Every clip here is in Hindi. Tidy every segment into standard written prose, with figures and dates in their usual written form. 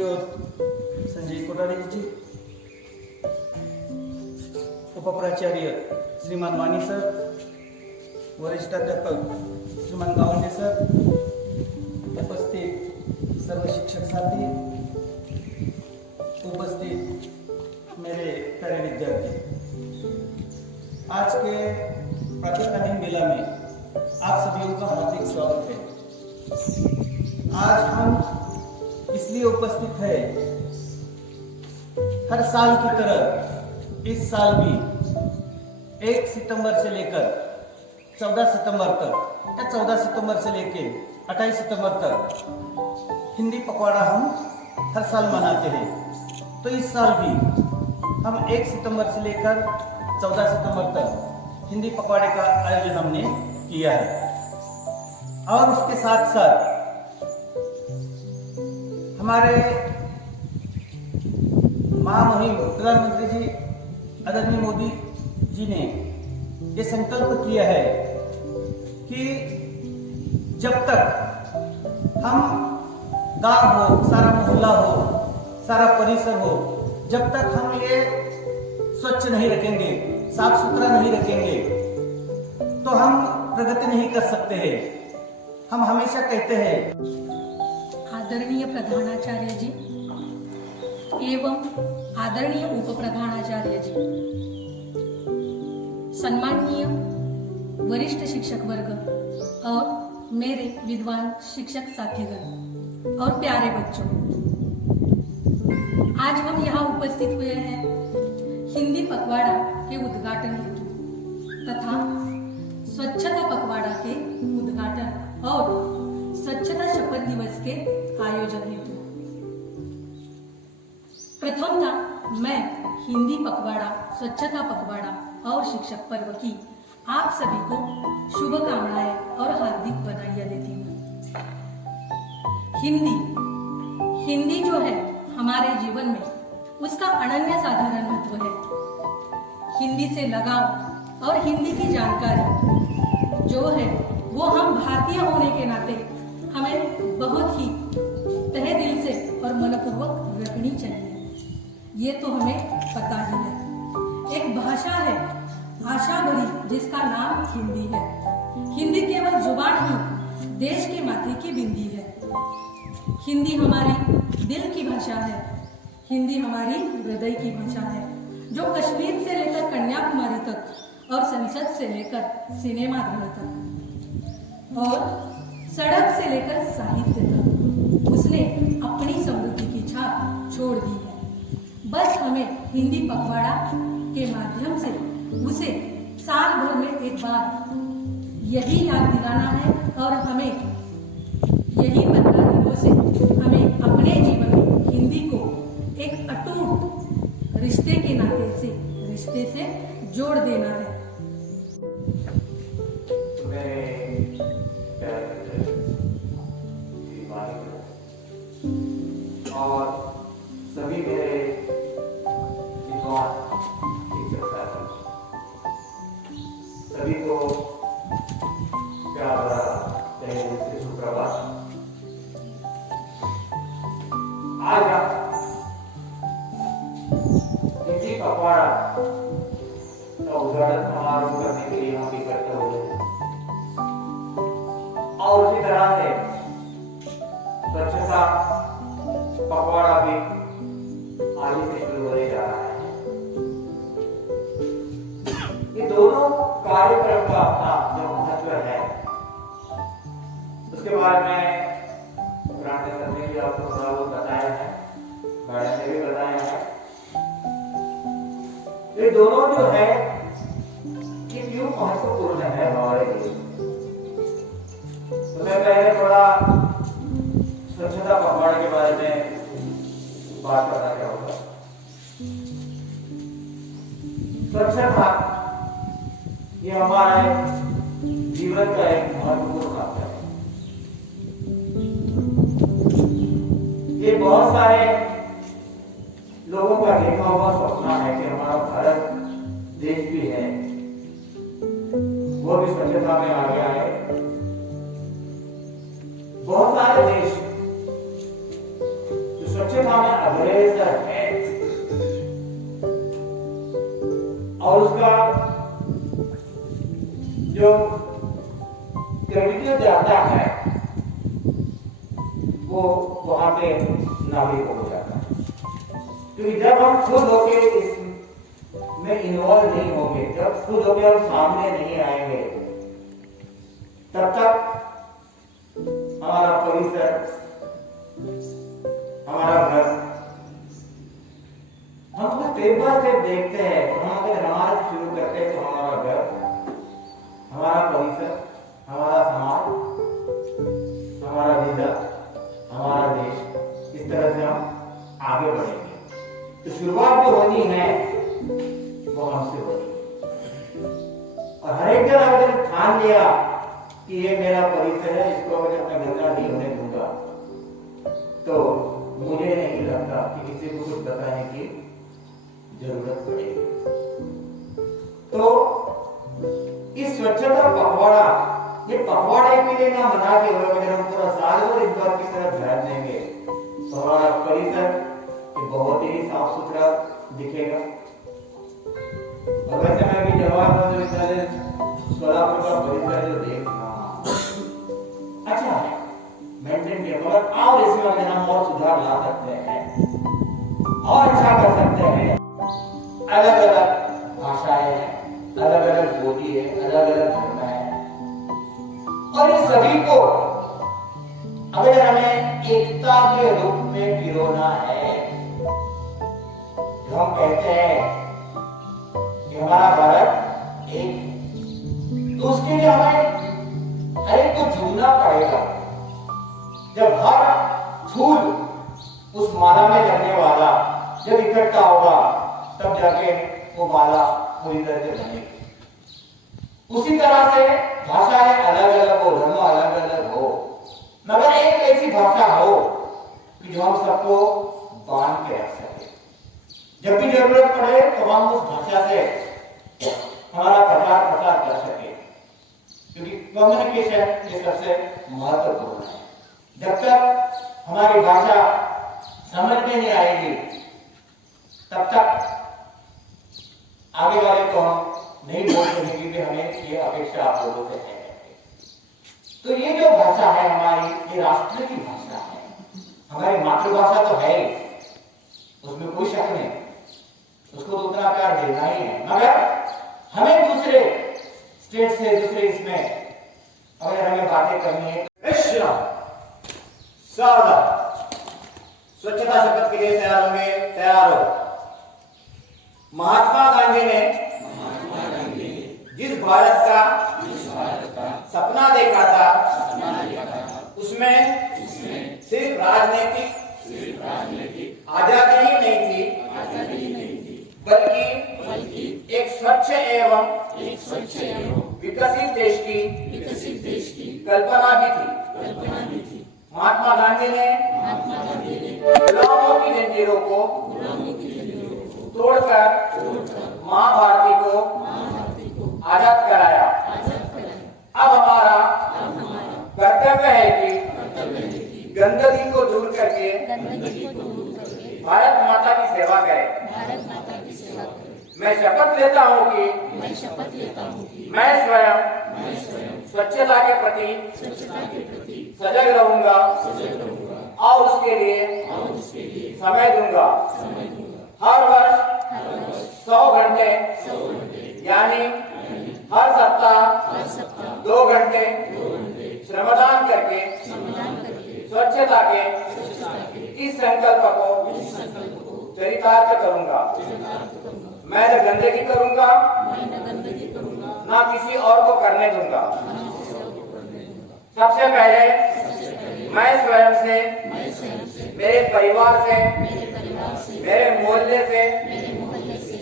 दूसरी ओर संजय कोठारी जी, उपप्राचार्य श्रीमान वानी सर, वरिष्ठ अध्यापक श्रीमान गावंडे सर, उपस्थित सर्व शिक्षक साथी, उपस्थित मेरे प्यारे विद्यार्थी, आज के प्रातःकालीन मेला में आप सभी का हार्दिक स्वागत है। आज हम इसलिए उपस्थित है, हर साल की तरह इस साल भी 1 सितंबर से लेकर 14 सितंबर तक या 14 सितंबर से लेकर 28 सितंबर तक हिंदी पखवाड़ा हम हर साल मनाते हैं। तो इस साल भी हम 1 सितंबर से लेकर 14 सितंबर तक हिंदी पखवाड़े का आयोजन हमने किया है। और उसके साथ साथ हमारे महामहिम प्रधानमंत्री जी आदरणीय मोदी जी ने ये संकल्प किया है कि जब तक हम गांव हो, सारा मोहल्ला हो, सारा परिसर हो, जब तक हम ये स्वच्छ नहीं रखेंगे, साफ सुथरा नहीं रखेंगे, तो हम प्रगति नहीं कर सकते हैं। हम हमेशा कहते हैं, आदरणीय प्रधानाचार्य जी एवं आदरणीय उप प्रधानाचार्य जी, सम्माननीय वरिष्ठ शिक्षक वर्ग और मेरे विद्वान शिक्षक साथीगण और प्यारे बच्चों, आज हम यहाँ उपस्थित हुए हैं हिंदी पखवाड़ा के उद्घाटन हेतु तथा स्वच्छता पखवाड़ा के उद्घाटन और स्वच्छता शपथ दिवस के आयोजन हेतु। प्रथमतः मैं हिंदी पखवाड़ा, स्वच्छता पखवाड़ा और शिक्षक पर्व की आप सभी को शुभकामनाएं और हार्दिक बधाइयां देती हूँ। हिंदी जो है हमारे जीवन में, उसका अनन्य साधारण महत्व है। हिंदी से लगाव और हिंदी की जानकारी जो है वो हम भारतीय होने के नाते हमें बहुत ही तहे दिल से और मनपूर्वक रखनी चाहिए। ये तो हमें पता ही है। एक भाषा है आशा भरी जिसका नाम हिंदी है। हिंदी केवल जुबान ही देश के माथे की बिंदी है। हिंदी हमारी दिल की भाषा है। हिंदी हमारी हृदय की भाषा है, जो कश्मीर से लेकर कन्याकुमारी तक और संसद से लेकर सिनेमा घर तक और सड़क से लेकर साहित्य तक उसने अपनी समृद्धि की छाप छोड़ दी है। बस हमें हिंदी पखवाड़ा के माध्यम से उसे साल भर में एक बार यही याद दिलाना है और हमें यही 15 दिनों से हमें अपने जीवन में हिंदी को एक अटूट रिश्ते के नाते से जोड़ देना है। और सभी मेरे विद्वान शिक्षक साथी, सभी को प्यार भरा तहे दिल से सुप्रभात। आज हम हिंदी पखवाड़ा का उद्घाटन समारोह करने के लिए हम इकट्ठे हुए हैं और उसी तरह से स्वच्छता पखवाड़ा भी आज से शुरू होने जा रहा है। ये दोनों कार्यक्रम का अपना जो महत्व है उसके बारे में पुराने सर ने भी आपको थोड़ा बहुत बताया है, मैडम ने भी बताया है। ये दोनों जो है ये क्यों महत्वपूर्ण है हमारे लिए। तो मैं पहले थोड़ा स्वच्छता पखवाड़े के बारे में बात करना चाहूंगा। स्वच्छता ये हमारे जीवन का एक महत्वपूर्ण भाग है। ये बहुत सारे लोगों का देखा हुआ सपना है कि हमारा भारत देश भी है, वो भी स्वच्छता में आगे आए। बहुत सारे देश जो स्वच्छता में अग्रसर है और उसका जो क्रेडिट जाता है वो वहां पे नागरिकों को जाता है। क्योंकि जब हम खुद होके इसमें इन्वॉल्व नहीं होंगे, जब खुद होके हम सामने नहीं आएंगे, तब तक हमारा परिसर, हमारा घर, हम स्टेप बाय स्टेप देखते हैं। हम अगर नमाज शुरू करते हैं तो हमारा घर, हमारा परिसर, हमारा समाज, हमारा जिला, हमारा देश, इस तरह से हम आगे बढ़ेंगे। तो शुरुआत जो होनी है वो हमसे होनी। और हर एक जन अगर ठान लिया कि ये मेरा परिसर है, इसको अगर अपना गंदा नहीं होने दूंगा, तो मुझे नहीं लगता कि किसी को कुछ बताने की जरूरत पड़ेगी। तो इस स्वच्छता पखवाड़ा, ये पखवाड़े के लिए ना मनाते हुए अगर हम पूरा साल भर इस बात की तरफ ध्यान देंगे तो हमारा परिसर बहुत ही साफ सुथरा दिखेगा। और वैसे मैं भी जवाहर विद्यालय सोलापुर का परिसर जो देख रहा हूँ अच्छा है, मेंटेन किया, मगर और इसमें अगर हम और सुधार ला सकते हैं और अच्छा कर सकते हैं। अलग अलग भाषाएं हैं, अलग अलग बोली है, अलग अलग धर्म है, और इस सभी को अगर हमें एकता के रूप में पिरोना है, जो हम कहते हैं कि हमारा भारत एक, तो उसके लिए हमें हर एक को झूमना पड़ेगा। जब हर फूल उस माला में लगने वाला जब इकट्ठा होगा, तब जाके वो माला पूरी तरह से बनेगी। उसी तरह से भाषाएं अलग अलग हो, धर्म अलग अलग हो, मगर एक ऐसी भाषा हो कि जो हम सबको बांध के रख सके। जब भी जरूरत पड़े तो हम उस भाषा से हमारा प्रचार प्रसार कर सके, क्योंकि कम्युनिकेशन ये सबसे महत्वपूर्ण है। जब तक हमारी भाषा समझ में नहीं आएगी, तब तक आगे वाले को हम नहीं बोल सकेंगे कि हमें ये अपेक्षा आप लोगों से है। तो ये जो भाषा है हमारी, ये राष्ट्र की भाषा है, हमारी मातृभाषा तो है, उसमें कोई शक नहीं, उसको तो उतना प्यार देना ही है। मगर हमें दूसरे स्टेट से, दूसरे इसमें अगर हमें बातें करनी है, स्वच्छता शपथ के लिए तैयार होंगे, तैयार हो। महात्मा गांधी ने जिस भारत का सपना देखा था, उसमें सिर्फ राजनीतिक आजादी ही नहीं थी, बल्कि एक स्वच्छ एवं विकसित देश की कल्पना भी थी। महात्मा गांधी ने गुलामों की जंजीरों को तोड़कर मां भारती को आजाद कराया। अब हमारा कर्तव्य है कि गंदगी को दूर करके भारत माता की सेवा करें। मैं शपथ लेता हूँ कि मैं स्वयं स्वच्छता के प्रति सजग रहूंगा और उसके लिए समय दूंगा। हर वर्ष 100 घंटे यानी हर सप्ताह 2 घंटे श्रमदान करके स्वच्छता के इस संकल्प को चरितार्थ करूंगा। मैं न गंदगी करूंगा, ना किसी और को करने दूंगा। सबसे पहले मैं स्वयं से, मेरे परिवार से, मेरे मोहल्ले से,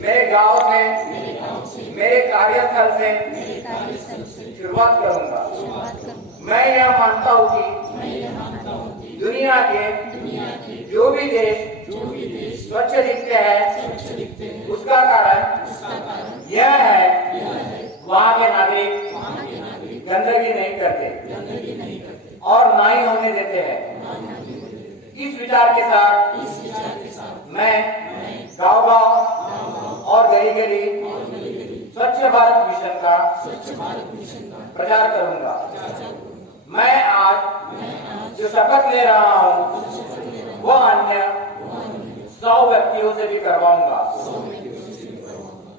मेरे गांव से, मेरे कार्यस्थल से शुरुआत करूंगा। मैं यह मानता हूँ कि दुनिया के जो भी देश स्वच्छ दिखते हैं, उसका कारण यह है वहाँ के नागरिक गंदगी नहीं करते और ना ही होने देते हैं। इस विचार के साथ मैं गांव-गांव और गली-गली स्वच्छ भारत मिशन का प्रचार करूंगा। मैं आज जो शपथ ले रहा हूं वह अन्य 100 व्यक्तियों से भी करवाऊंगा।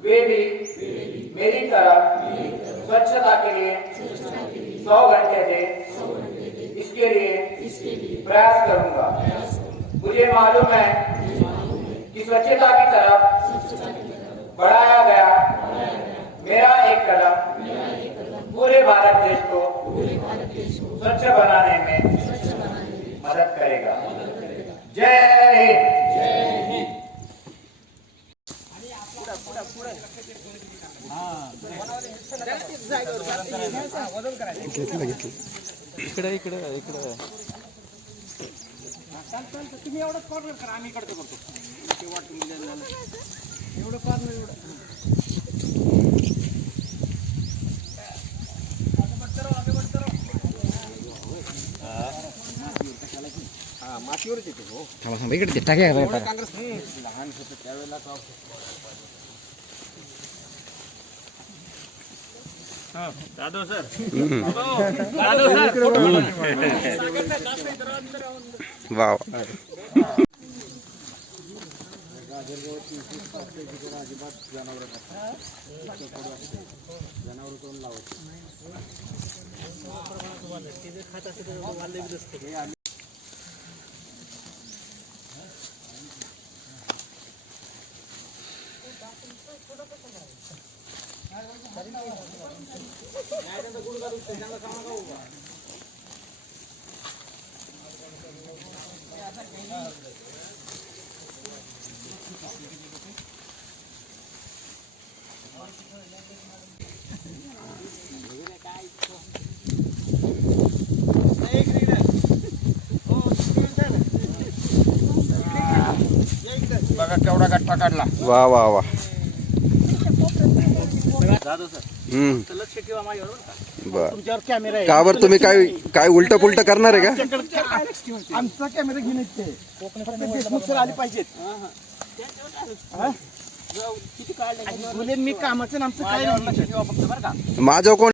वे भी मेरी तरह स्वच्छता के लिए 100 घंटे दे इसके लिए प्रयास करूंगा। मुझे मालूम है कि स्वच्छता की तरफ बढ़ाया गया मेरा एक कदम पूरे भारत देश को स्वच्छ बनाने में मदद करेगा। जय हिंद। इकडे इकडे इकडे तुम्ही एवढंच कॉर्नर करा, आम्ही इकडचं करतो एवढं कॉर्नर एवढं मातीवरच येतो इकडे टाक्या काँग्रेस लहान होतं त्यावेळेला दादो सर वाव बघा केवढा गठ्ठा काढला। वा वा वा दादो सर लक्ष ठेवा माझ्यावर बर तुमच्यावर कॅमेरा आहे। का बरं तुम्ही काय काय उलट पुलट करणार आहे का? आमचा कॅमेरा घेऊन येते देशमुख सर आले पाहिजेत। किती काढले मी कामाचं आमचं काय लक्ष ठेवा फक्त बरं का। माझं कोण